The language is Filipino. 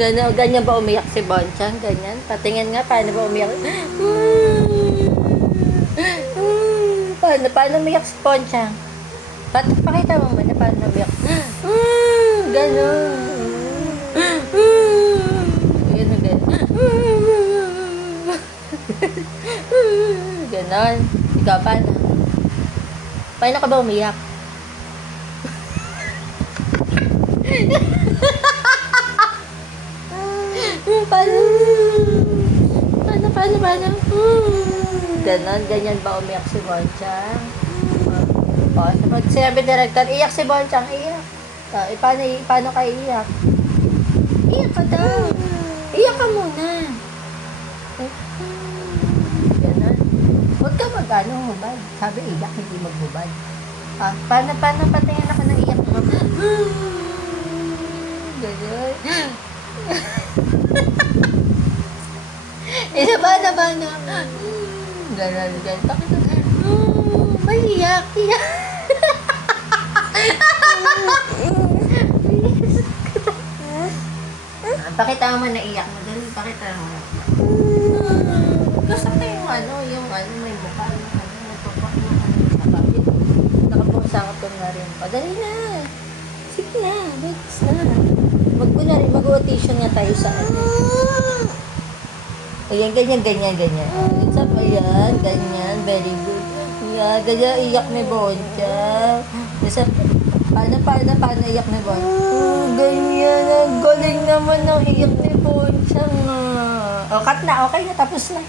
Ganyan ba umiyak si Bonchang? Ganyan? Patingin nga, paano ba umiyak? Paano umiyak si Bonchang? Pakita mo muna paano umiyak. Ganon. Ganon. Ganon. Ikaw, paano? Paano ka ba umiyak? Paano? Ganon, ganyan ba umiyak si Bonchang? Pag sinabi director, iyak si Bonchang, iyak. Paano ka iyak? Iyak ka daw. Iyak ka muna. Ganon. Huwag ka hubad. Sabi, iyak, hindi maghubad. Paano patingin ako ng iyak mo? Ganon. Paano? Ganon. May iyak. Pakita mo man na iyak mo. Dali, pakita mo. Gusto ko yung may mukha. Nagpapak mo sa kapit. Nakapusakot ko na rin. Dali na. Sige na. Next na. Mag-audition nga tayo sa Ayan, ganyan. It's up, ayan, ganyan, very good. Ayan, ganyan, iyak ni Bonchang. Paano iyak ni Bonchang? Ganyan, ang galing naman ng iyak ni Bonchang. Cut na, okay na, tapos na.